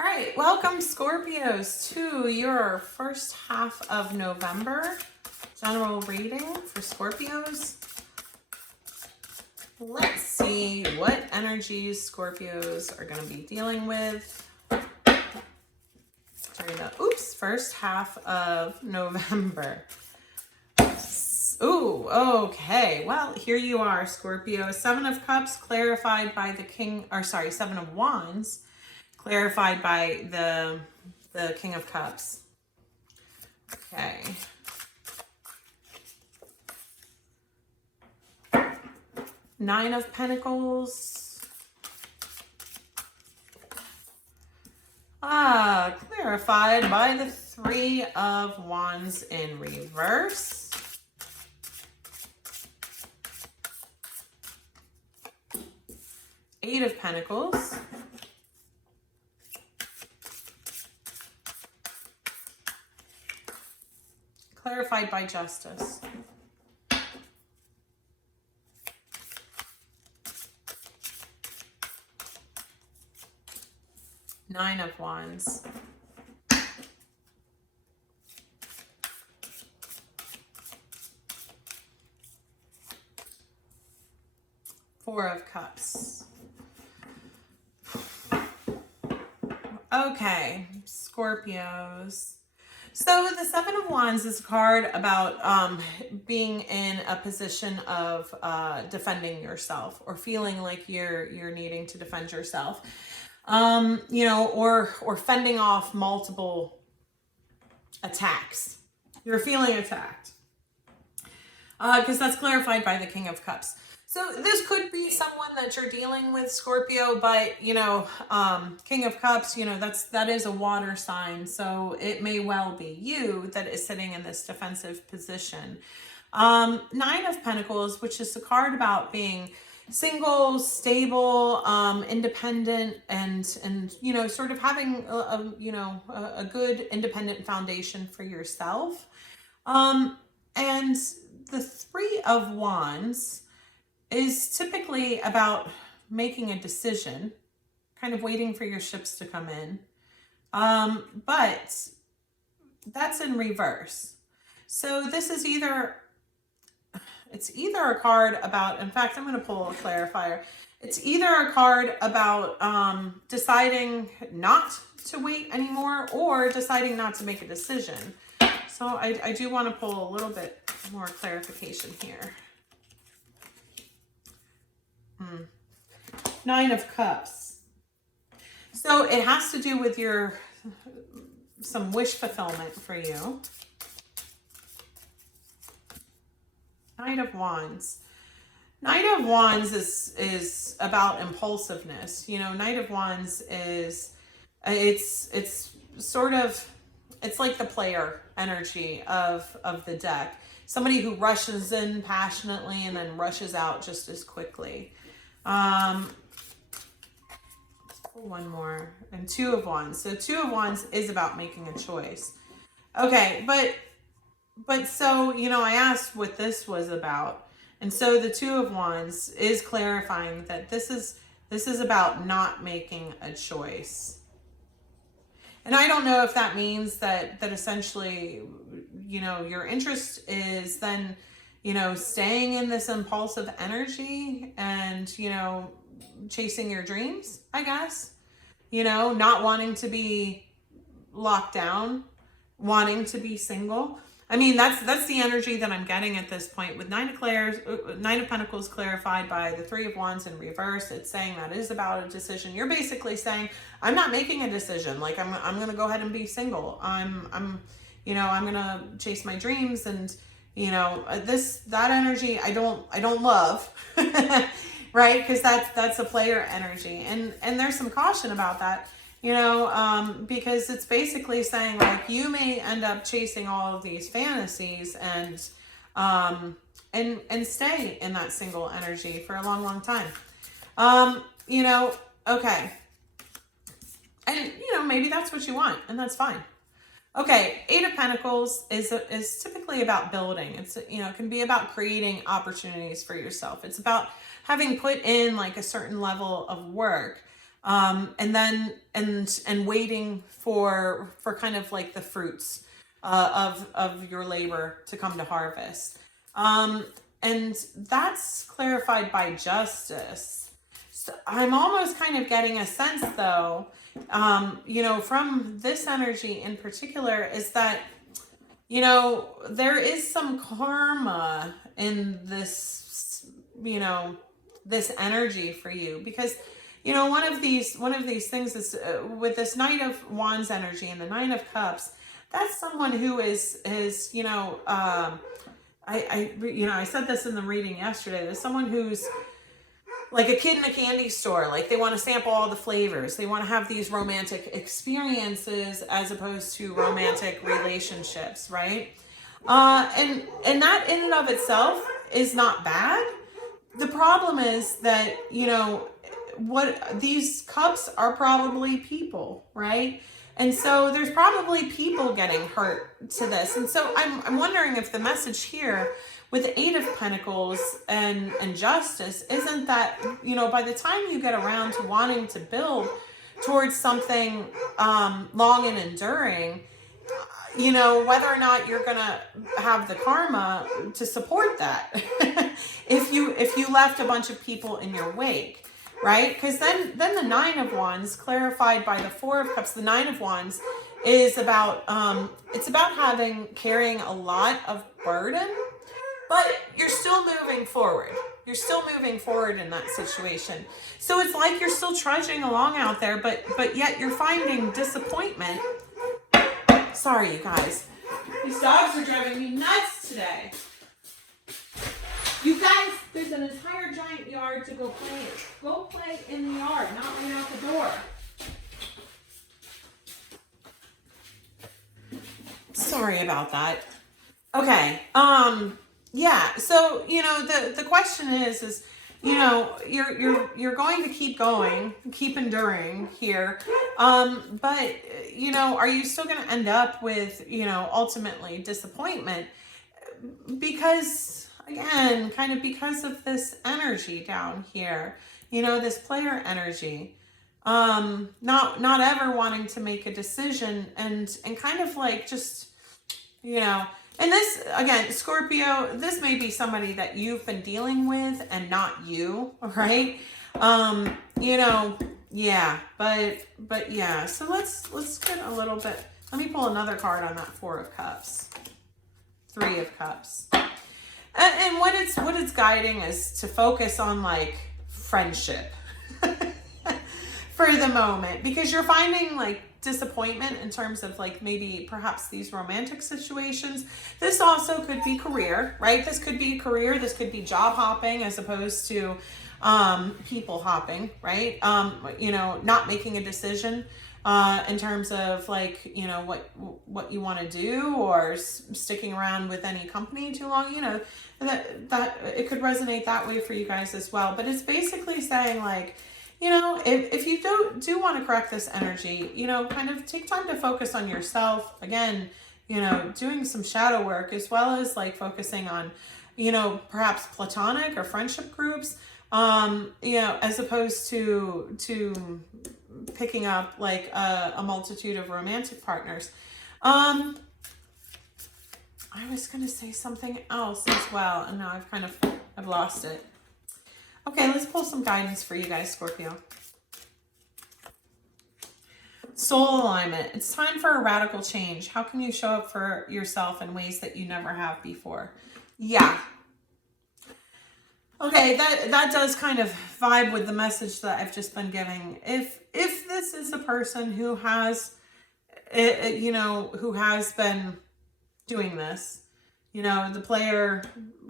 All right, welcome Scorpios to your first half of November general reading for Scorpios. Let's see what energies Scorpios are going to be dealing with during the first half of November. Ooh, okay. Well, here you are, Scorpio. Seven of Cups clarified by the Seven of Wands clarified by the King of Cups. Okay. Nine of Pentacles. Clarified by the Three of Wands in reverse. Eight of Pentacles. Clarified by Justice. Nine of Wands. Four of Cups. Okay, Scorpios. So the Seven of Wands is a card about being in a position of defending yourself, or feeling like you're needing to defend yourself, or fending off multiple attacks. You're feeling attacked because that's clarified by the King of Cups. So this could be someone that you're dealing with, Scorpio, but, King of Cups, that is a water sign. So it may well be you that is sitting in this defensive position. Nine of Pentacles, which is a card about being single, stable, independent, and sort of having a good independent foundation for yourself. And the Three of Wands is typically about making a decision, kind of waiting for your ships to come in. But that's in reverse. So this is it's either a card about, in fact, I'm going to pull a clarifier. It's either a card about deciding not to wait anymore, or deciding not to make a decision. So I do want to pull a little bit more clarification here. Nine of Cups. So it has to do with some wish fulfillment for you. Knight of Wands. Knight of Wands is about impulsiveness. Knight of Wands is, it's like the player energy of the deck. Somebody who rushes in passionately and then rushes out just as quickly. Let's pull one more. And Two of Wands. So Two of Wands is about making a choice. Okay, but so, I asked what this was about. And so the Two of Wands is clarifying that this is about not making a choice. And I don't know if that means that essentially, your interest is then, staying in this impulsive energy and, chasing your dreams, I guess, not wanting to be locked down, wanting to be single. I mean, that's the energy that I'm getting at this point with Nine of Pentacles clarified by the Three of Wands in reverse. It's saying that is about a decision. You're basically saying, I'm not making a decision. Like I'm going to go ahead and be single. I'm going to chase my dreams, and that energy I don't love. Right? Because that's a player energy. And there's some caution about that. Because it's basically saying, like, you may end up chasing all of these fantasies and stay in that single energy for a long, long time. Okay. And, maybe that's what you want, and that's fine. Okay, Eight of Pentacles is typically about building. It's, it can be about creating opportunities for yourself. It's about having put in like a certain level of work And then, and waiting for kind of like the fruits of your labor to come to harvest. And that's clarified by justice. So I'm almost kind of getting a sense though, from this energy in particular, is that, there is some karma in this, this energy for you, because, one of these things is with this Knight of Wands energy and the Nine of Cups. That's someone who is, I said this in the reading yesterday. There's someone who's like a kid in a candy store. Like they want to sample all the flavors. They want to have these romantic experiences as opposed to romantic relationships, right? And that in and of itself is not bad. The problem is that, what these cups are probably people, right? And so there's probably people getting hurt to this. And so I'm wondering if the message here with the Eight of Pentacles and justice isn't that, by the time you get around to wanting to build towards something long and enduring, whether or not you're going to have the karma to support that. if you left a bunch of people in your wake. Right? Because then the Nine of Wands, clarified by the Four of Cups, the Nine of Wands is about, it's about carrying a lot of burden, but you're still moving forward. You're still moving forward in that situation. So it's like you're still trudging along out there, but yet you're finding disappointment. Sorry, you guys. These dogs are driving me nuts today. You guys, there's an entire giant yard to go play in. Go play in the yard, not right out the door. Sorry about that. Okay. Yeah. So, the question is, you're going to keep going, keep enduring here. But, are you still going to end up with, ultimately disappointment? Because, again, kind of because of this energy down here, this player energy, not ever wanting to make a decision and kind of like just, and this, again, Scorpio, this may be somebody that you've been dealing with and not you, right? Yeah, but yeah, so let's get a little bit, let me pull another card on that Four of Cups, Three of Cups. And what it's guiding is to focus on like friendship for the moment, because you're finding like disappointment in terms of like maybe perhaps these romantic situations. This also could be career, right? This could be career. This could be job hopping as opposed to people hopping, right? Not making a decision in terms of like, what you want to do, or sticking around with any company too long, that it could resonate that way for you guys as well. But it's basically saying like, if you do want to correct this energy, kind of take time to focus on yourself. Again, doing some shadow work, as well as like focusing on, perhaps platonic or friendship groups, as opposed to picking up like a multitude of romantic partners. I was going to say something else as well, and now I've lost it. Okay, let's pull some guidance for you guys, Scorpio. Soul alignment. It's time for a radical change. How can you show up for yourself in ways that you never have before? Yeah. Okay, that does kind of vibe with the message that I've just been giving. If this is a person who has, who has been doing this, the player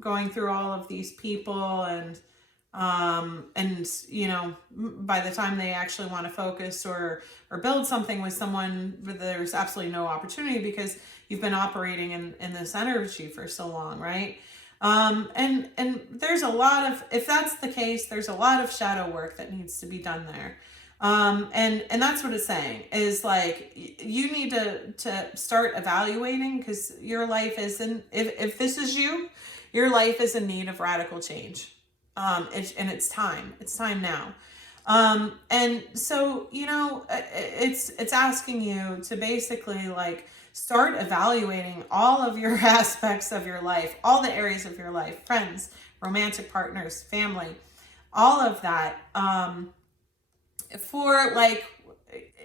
going through all of these people and by the time they actually want to focus or build something with someone, there's absolutely no opportunity because you've been operating in this energy for so long, right? And there's a lot of, if that's the case, there's a lot of shadow work that needs to be done there. And that's what it's saying is like, you need to start evaluating, because your life is if this is you, your life is in need of radical change. And it's time now. And so, it's asking you to basically like start evaluating all of your aspects of your life, all the areas of your life, friends, romantic partners, family, all of that. For like,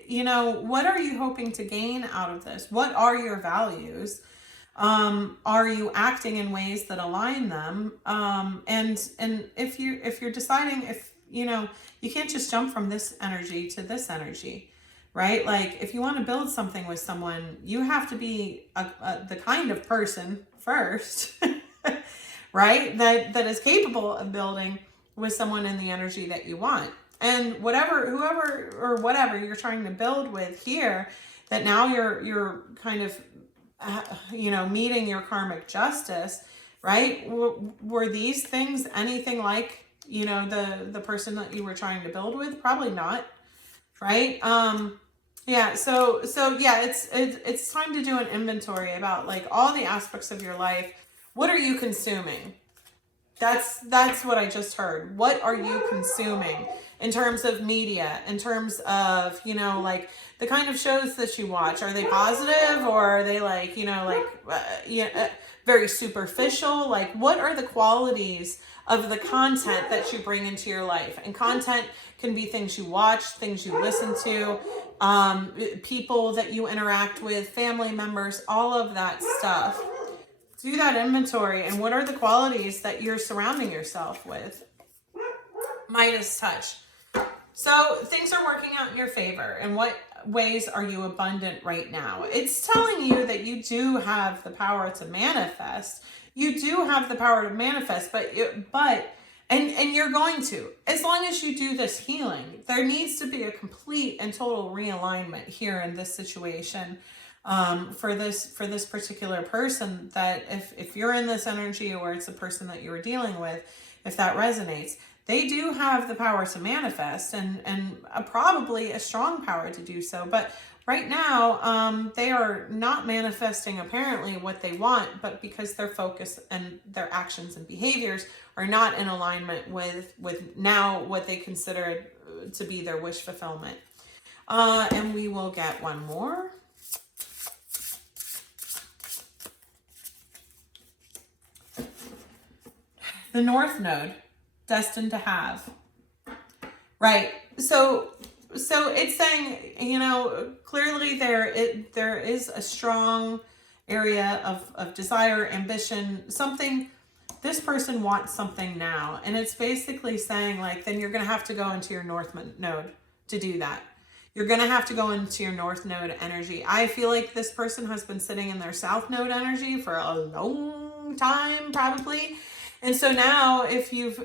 what are you hoping to gain out of this? What are your values? Are you acting in ways that align them? And if you're deciding, if you can't just jump from this energy to this energy, right? Like if you want to build something with someone, you have to be the kind of person first, right? That is capable of building with someone in the energy that you want. And whoever or whatever you're trying to build with here, that now you're kind of meeting your karmic justice, right? Were these things anything like the person that you were trying to build with? Probably not, right? Yeah, so yeah, it's time to do an inventory about like all the aspects of your life. What are you consuming? That's what I just heard. What are you consuming in terms of media, in terms of, like the kind of shows that you watch? Are they positive, or are they like, very superficial? Like, what are the qualities of the content that you bring into your life? And content can be things you watch, things you listen to, people that you interact with, family members, all of that stuff. Do that inventory, and what are the qualities that you're surrounding yourself with? Midas touch. So things are working out in your favor. In what ways are you abundant right now? It's telling you that you do have the power to manifest. You do have the power to manifest, and you're going to, as long as you do this healing. There needs to be a complete and total realignment here in this situation. For this particular person, that if you're in this energy, or it's a person that you were dealing with, if that resonates, they do have the power to manifest, and probably a strong power to do so. But right now, they are not manifesting apparently what they want, but because their focus and their actions and behaviors are not in alignment with now what they consider to be their wish fulfillment. And we will get one more. The North Node, destined to have. Right. So it's saying, clearly there is a strong area of desire, ambition, something. This person wants something now. And it's basically saying, like, then you're going to have to go into your North Node to do that. You're going to have to go into your North Node energy. I feel like this person has been sitting in their South Node energy for a long time, probably. And so now if you've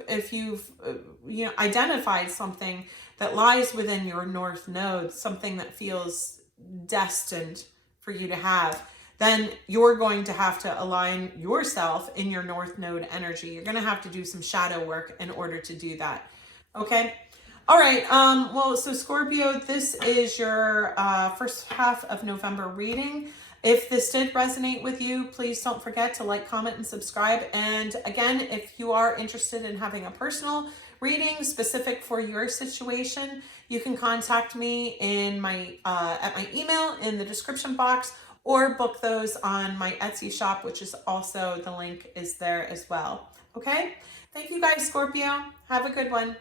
identified something that lies within your North Node, something that feels destined for you to have, then you're going to have to align yourself in your North Node energy. You're going to have to do some shadow work in order to do that. Okay. All right. Well, so Scorpio, this is your first half of November reading. If this did resonate with you, please don't forget to like, comment, and subscribe. And again, if you are interested in having a personal reading specific for your situation, you can contact me in my at my email in the description box, or book those on my Etsy shop, which is also, the link is there as well. Okay? Thank you guys, Scorpio. Have a good one.